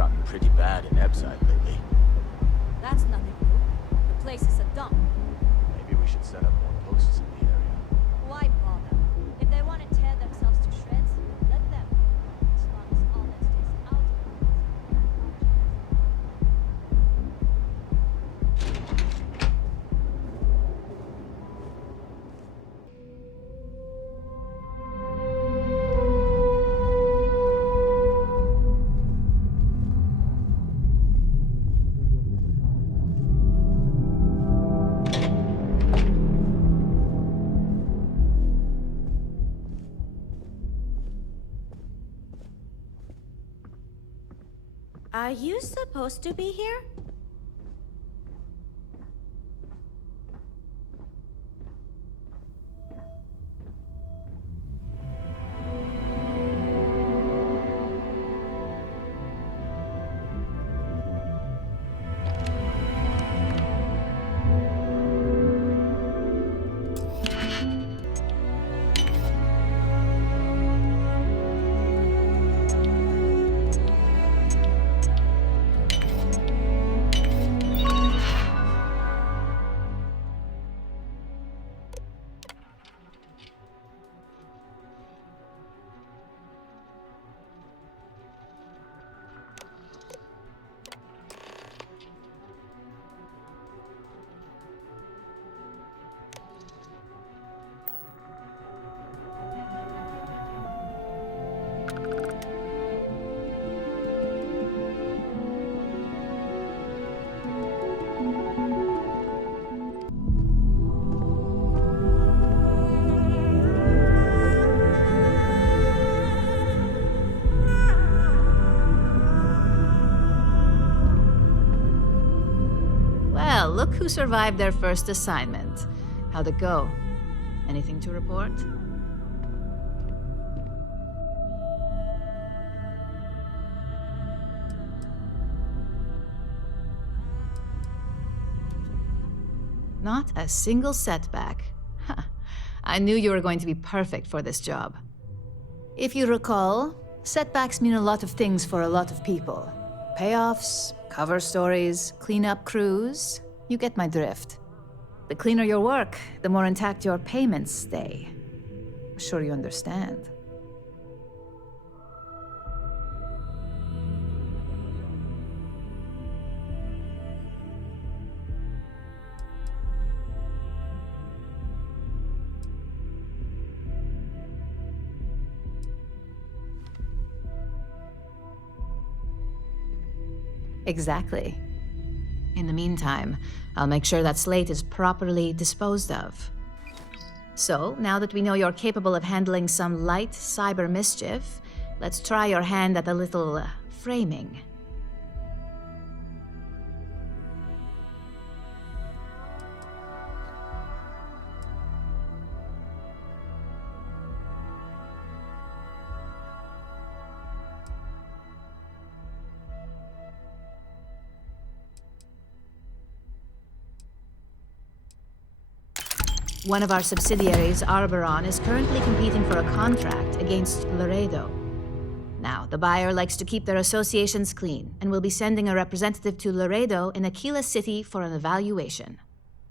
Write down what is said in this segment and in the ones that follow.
gotten pretty bad in Ebside lately. That's nothing new. The place is a dump. Maybe we should set up more posts in the area. Why bother? If they want to tear themselves to shreds, let them. As long as all that stays out of Are you supposed to be here? Well, look who survived their first assignment. How'd it go? Anything to report? Not a single setback. Huh. I knew you were going to be perfect for this job. If you recall, setbacks mean a lot of things for a lot of people. Payoffs, cover stories, cleanup crews. You get my drift. The cleaner your work, the more intact your payments stay. I'm sure you understand. Exactly. In the meantime, I'll make sure that slate is properly disposed of. So, now that we know you're capable of handling some light cyber mischief, let's try your hand at a little framing. One of our subsidiaries, Arboron, is currently competing for a contract against Laredo. Now, the buyer likes to keep their associations clean, and will be sending a representative to Laredo in Aquila City for an evaluation.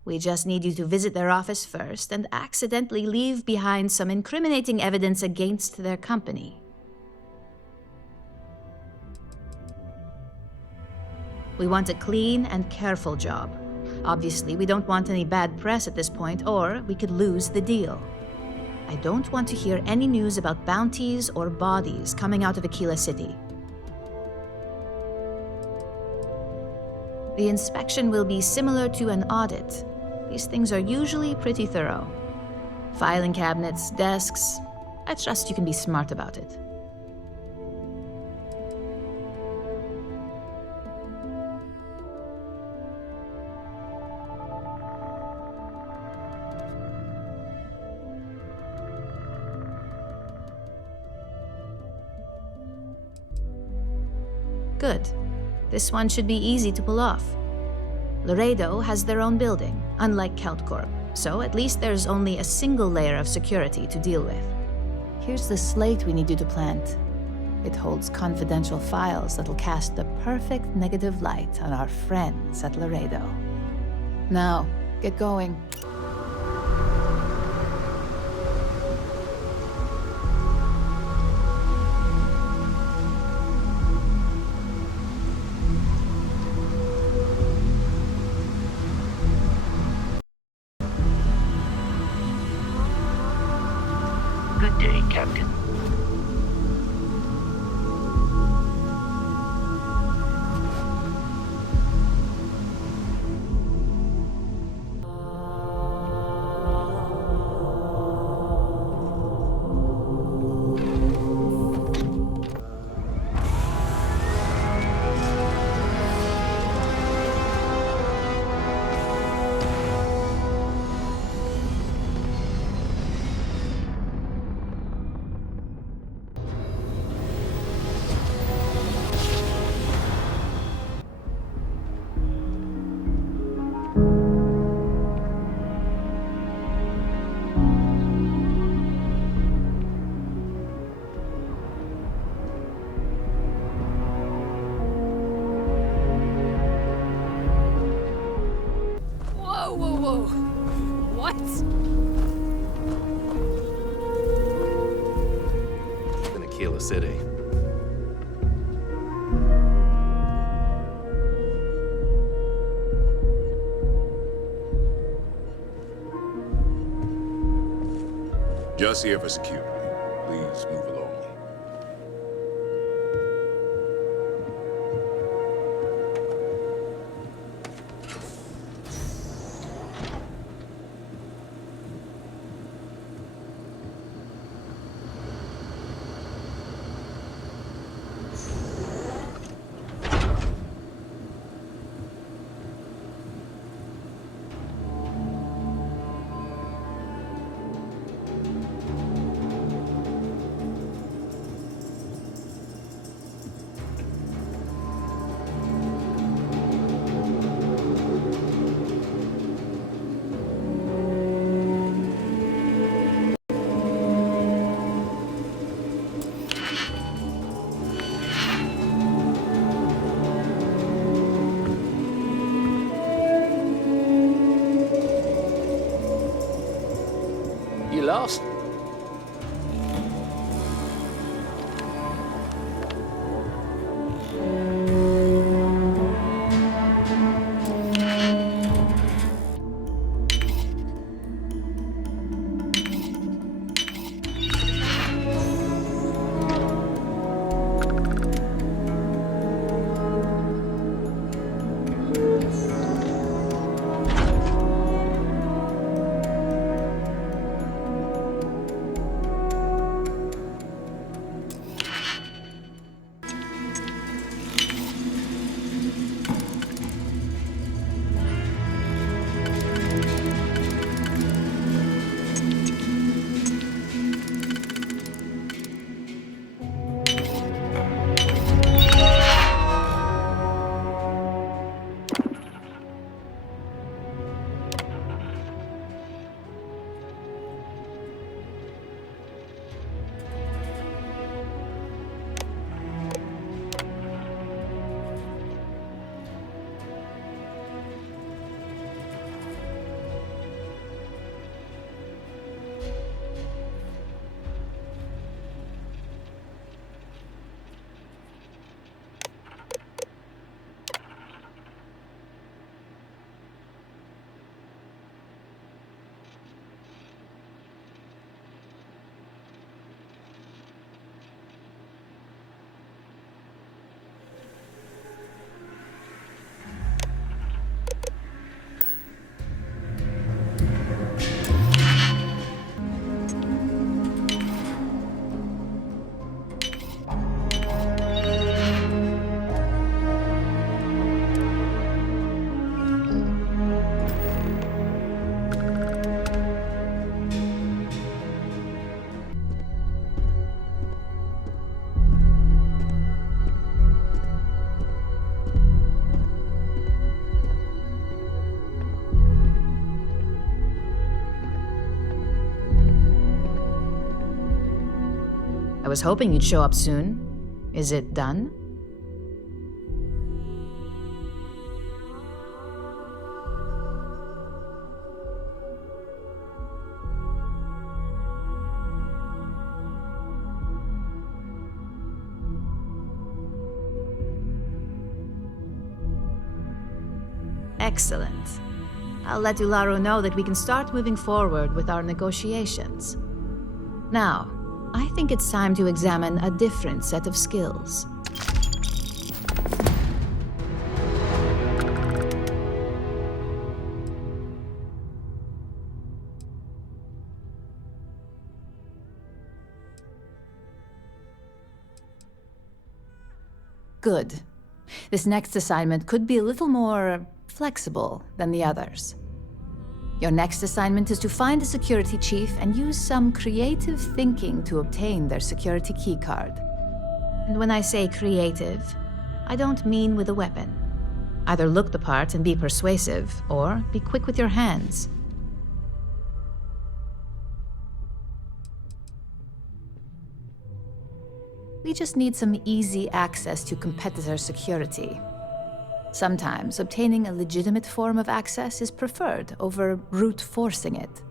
We just need you to visit their office first and accidentally leave behind some incriminating evidence against their company. We want a clean and careful job. Obviously, we don't want any bad press at this point, or we could lose the deal. I don't want to hear any news about bounties or bodies coming out of Aquila City. The inspection will be similar to an audit. These things are usually pretty thorough. Filing cabinets, desks. I trust you can be smart about it. Good. This one should be easy to pull off. Laredo has their own building, unlike CaltCorp, so at least there's only a single layer of security to deal with. Here's the slate we need you to plant. It holds confidential files that'll cast the perfect negative light on our friends at Laredo. Now, get going. Good day, Captain. Whoa. What? In Aquila City. Just here for security. Please move along. You lost? I was hoping you'd show up soon. Is it done? Excellent. I'll let Ularo know that we can start moving forward with our negotiations. Now, I think it's time to examine a different set of skills. Good. This next assignment could be a little more flexible than the others. Your next assignment is to find a security chief and use some creative thinking to obtain their security keycard. And when I say creative, I don't mean with a weapon. Either look the part and be persuasive, or be quick with your hands. We just need some easy access to competitor security. Sometimes obtaining a legitimate form of access is preferred over brute forcing it.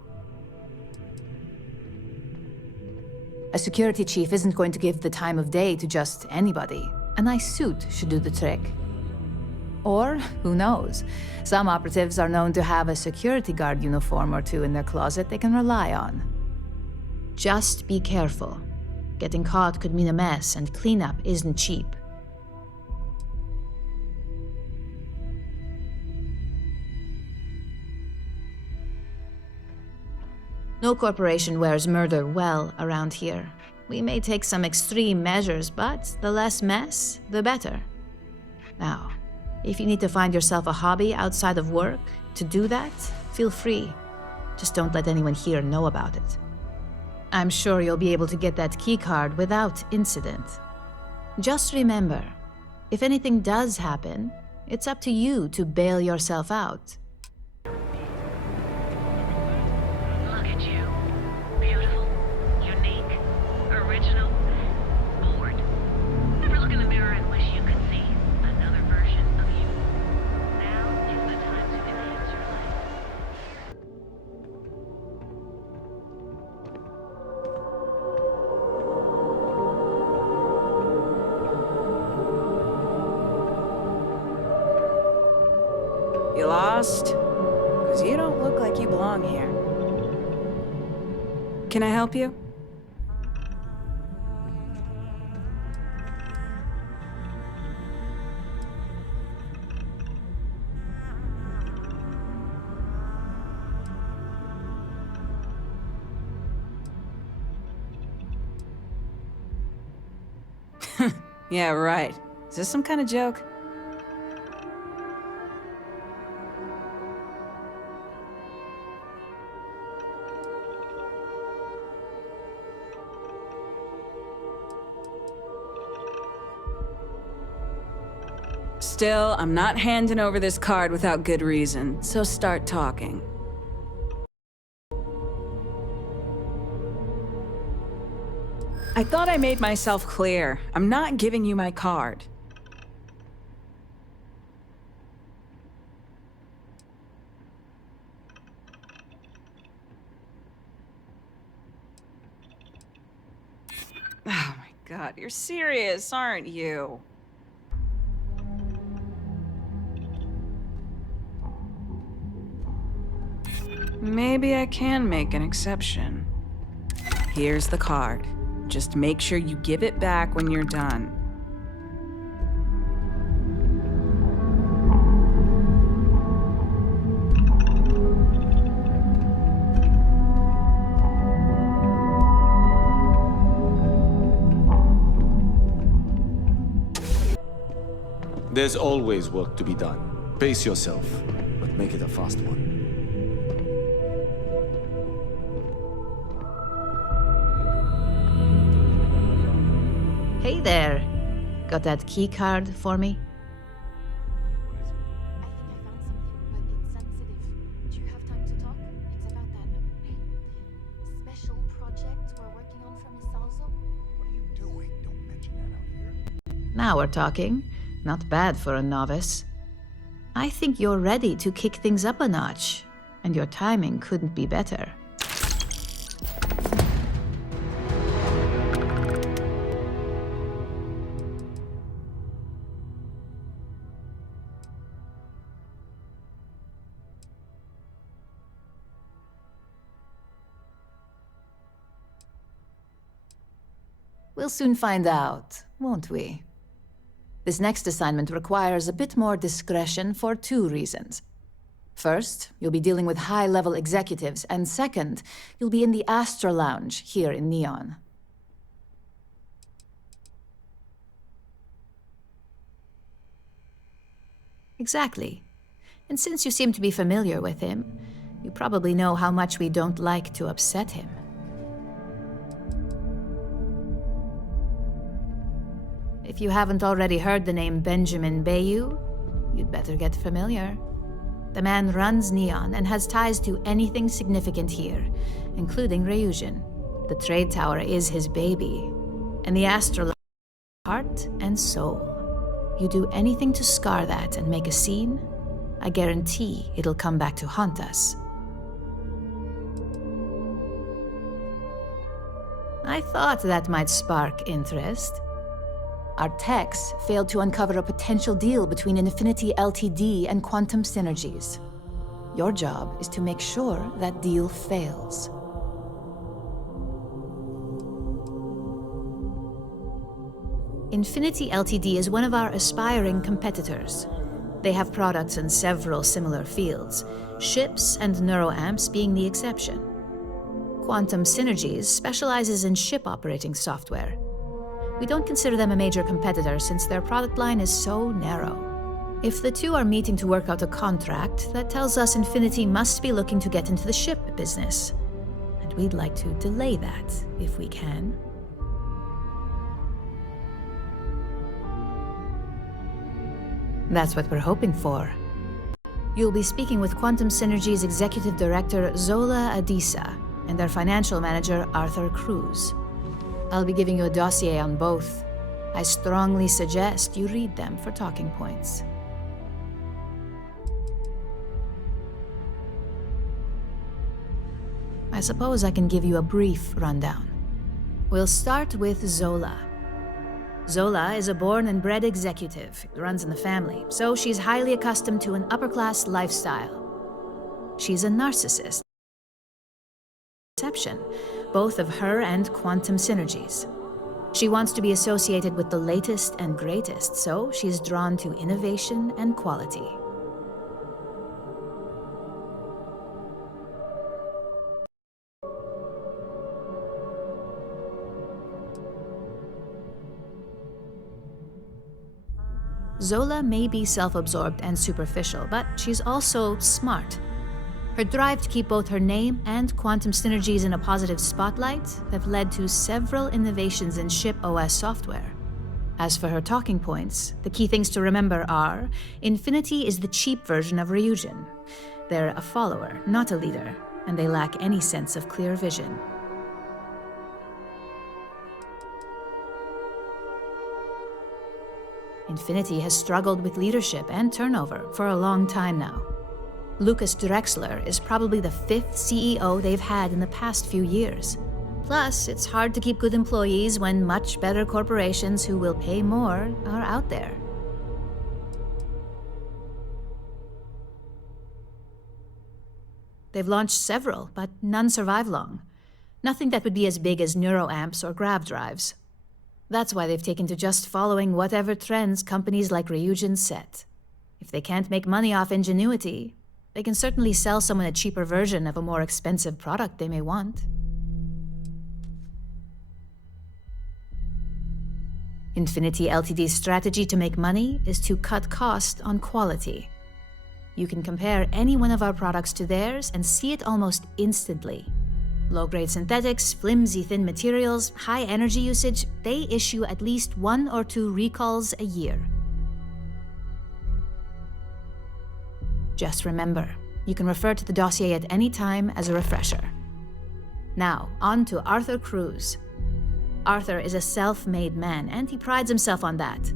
A security chief isn't going to give the time of day to just anybody. A nice suit should do the trick. Or, who knows, some operatives are known to have a security guard uniform or two in their closet they can rely on. Just be careful. Getting caught could mean a mess, and cleanup isn't cheap. No corporation wears murder well around here. We may take some extreme measures, but the less mess, the better. Now, if you need to find yourself a hobby outside of work, to do that, feel free. Just don't let anyone here know about it. I'm sure you'll be able to get that keycard without incident. Just remember, if anything does happen, it's up to you to bail yourself out. Look at you. Beautiful, unique, original, bored. Ever look in the mirror and wish you could see another version of you? Now is the time to enhance your life. You lost? Because you don't look like you belong here. Can I help you? Yeah, right. Is this some kind of joke? Still, I'm not handing over this card without good reason, so start talking. I thought I made myself clear. I'm not giving you my card. Oh my God, you're serious, aren't you? Maybe I can make an exception. Here's the card. Just make sure you give it back when you're done. There's always work to be done. Pace yourself, but make it a fast one. Hey there. Got that key card for me? I think I found something, but it's sensitive. Do you have time to talk? It's about that special project we're working on from Isalzo. What are you doing? Don't mention that out here. Now we're talking. Not bad for a novice. I think you're ready to kick things up a notch, and your timing couldn't be better. We'll soon find out, won't we? This next assignment requires a bit more discretion for 2 reasons. First, you'll be dealing with high-level executives, and second, you'll be in the Astra Lounge here in Neon. Exactly. And since you seem to be familiar with him, you probably know how much we don't like to upset him. If you haven't already heard the name Benjamin Bayou, you'd better get familiar. The man runs Neon and has ties to anything significant here, including Ryujin. The trade tower is his baby, and the Astral heart and soul. You do anything to scar that and make a scene, I guarantee it'll come back to haunt us. I thought that might spark interest. Our techs failed to uncover a potential deal between Infinity Ltd and Quantum Synergies. Your job is to make sure that deal fails. Infinity Ltd is one of our aspiring competitors. They have products in several similar fields, ships and neuroamps being the exception. Quantum Synergies specializes in ship operating software. We don't consider them a major competitor since their product line is so narrow. If the two are meeting to work out a contract, that tells us Infinity must be looking to get into the ship business. And we'd like to delay that, if we can. That's what we're hoping for. You'll be speaking with Quantum Synergy's Executive Director Zola Adisa and their Financial Manager Arthur Cruz. I'll be giving you a dossier on both. I strongly suggest you read them for talking points. I suppose I can give you a brief rundown. We'll start with Zola. Zola is a born and bred executive. It runs in the family, so she's highly accustomed to an upper-class lifestyle. She's a narcissist. Exception, both of her and Quantum Synergies. She wants to be associated with the latest and greatest, so she's drawn to innovation and quality. Zola may be self-absorbed and superficial, but she's also smart. Her drive to keep both her name and Quantum Synergies in a positive spotlight have led to several innovations in ship OS software. As for her talking points, the key things to remember are: Infinity is the cheap version of Ryujin. They're a follower, not a leader, and they lack any sense of clear vision. Infinity has struggled with leadership and turnover for a long time now. Lucas Drexler is probably the 5th CEO they've had in the past few years. Plus, it's hard to keep good employees when much better corporations who will pay more are out there. They've launched several, but none survive long. Nothing that would be as big as neuroamps or grav drives. That's why they've taken to just following whatever trends companies like Ryujin set. If they can't make money off ingenuity, they can certainly sell someone a cheaper version of a more expensive product they may want. Infinity Ltd's strategy to make money is to cut cost on quality. You can compare any one of our products to theirs and see it almost instantly. Low-grade synthetics, flimsy thin materials, high energy usage, they issue at least 1 or 2 recalls a year. Just remember, you can refer to the dossier at any time as a refresher. Now, on to Arthur Cruz. Arthur is a self-made man, and he prides himself on that.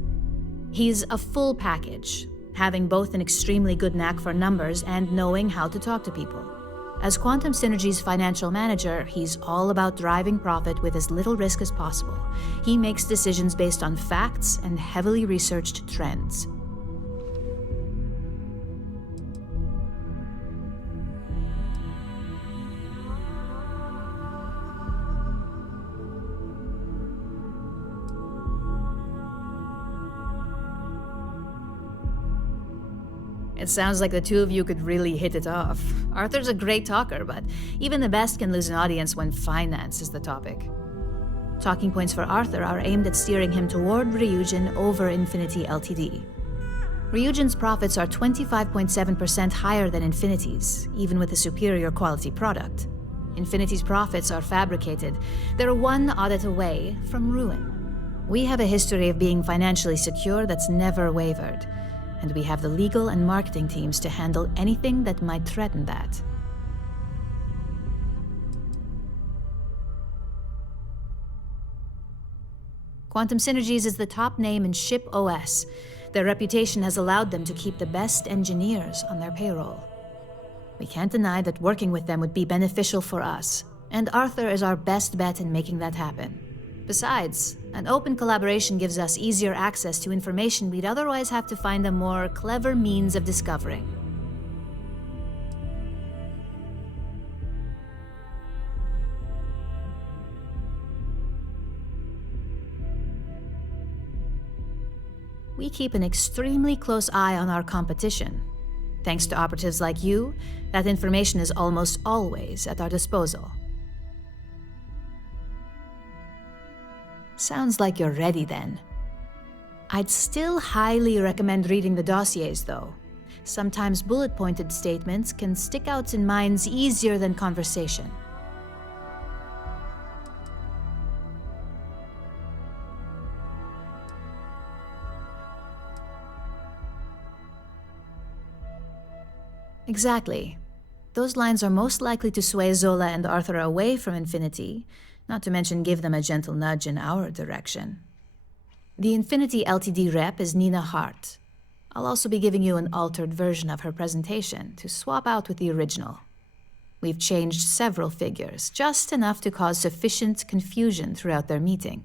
He's a full package, having both an extremely good knack for numbers and knowing how to talk to people. As Quantum Synergy's financial manager, he's all about driving profit with as little risk as possible. He makes decisions based on facts and heavily researched trends. It sounds like the two of you could really hit it off. Arthur's a great talker, but even the best can lose an audience when finance is the topic. Talking points for Arthur are aimed at steering him toward Ryujin over Infinity Ltd. Ryujin's profits are 25.7% higher than Infinity's, even with a superior quality product. Infinity's profits are fabricated. They're one audit away from ruin. We have a history of being financially secure that's never wavered, and we have the legal and marketing teams to handle anything that might threaten that. Quantum Synergies is the top name in ship OS. Their reputation has allowed them to keep the best engineers on their payroll. We can't deny that working with them would be beneficial for us, and Arthur is our best bet in making that happen. Besides, an open collaboration gives us easier access to information we'd otherwise have to find a more clever means of discovering. We keep an extremely close eye on our competition. Thanks to operatives like you, that information is almost always at our disposal. Sounds like you're ready then. I'd still highly recommend reading the dossiers though. Sometimes bullet-pointed statements can stick out in minds easier than conversation. Exactly. Those lines are most likely to sway Zola and Arthur away from Infinity, not to mention give them a gentle nudge in our direction. The Infinity Ltd rep is Nina Hart. I'll also be giving you an altered version of her presentation to swap out with the original. We've changed several figures, just enough to cause sufficient confusion throughout their meeting.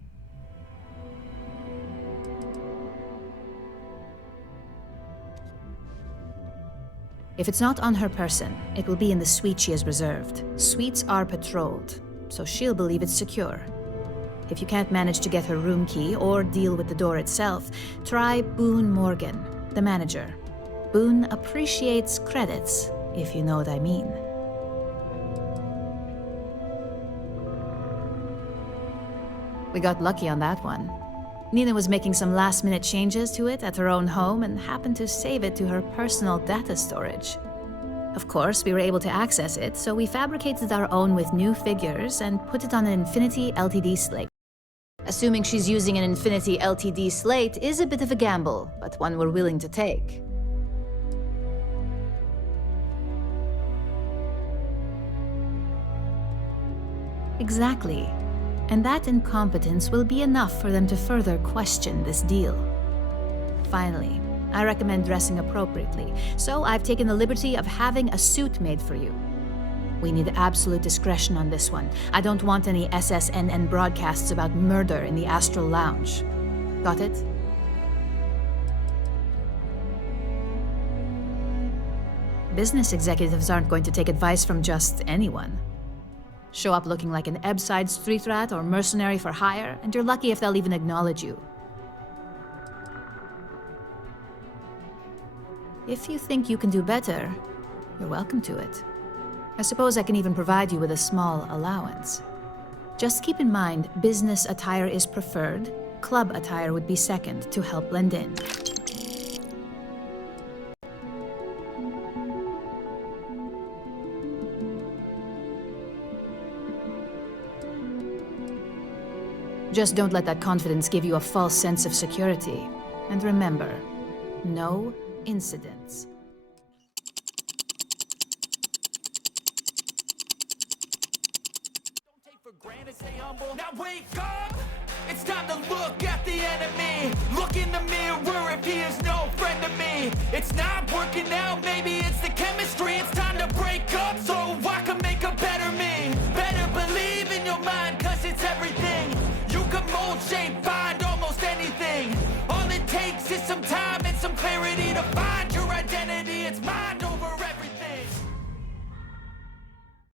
If it's not on her person, it will be in the suite she has reserved. Suites are patrolled, so she'll believe it's secure. If you can't manage to get her room key or deal with the door itself, try Boone Morgan, the manager. Boone appreciates credits, if you know what I mean. We got lucky on that one. Nina was making some last-minute changes to it at her own home and happened to save it to her personal data storage. Of course, we were able to access it, so we fabricated our own with new figures and put it on an Infinity Ltd slate. Assuming she's using an Infinity Ltd slate is a bit of a gamble, but one we're willing to take. Exactly. And that incompetence will be enough for them to further question this deal. Finally, I recommend dressing appropriately, so I've taken the liberty of having a suit made for you. We need absolute discretion on this one. I don't want any SSNN broadcasts about murder in the Astral Lounge. Got it? Business executives aren't going to take advice from just anyone. Show up looking like an Ebbside street rat or mercenary for hire, and you're lucky if they'll even acknowledge you. If you think you can do better, you're welcome to it. I suppose I can even provide you with a small allowance. Just keep in mind, business attire is preferred, club attire would be second to help blend in. Just don't let that confidence give you a false sense of security. And remember, no incidents. Don't take for granted, stay humble. Now wake up! It's time to look at the enemy. Look in the mirror if he is no friend to me. It's not working out, maybe it's the chemistry. It's time to break up so I can make a better me. Better believe in your mind, cause it's everything. You can mold, shape, find almost anything. All it takes is some time and some clarity.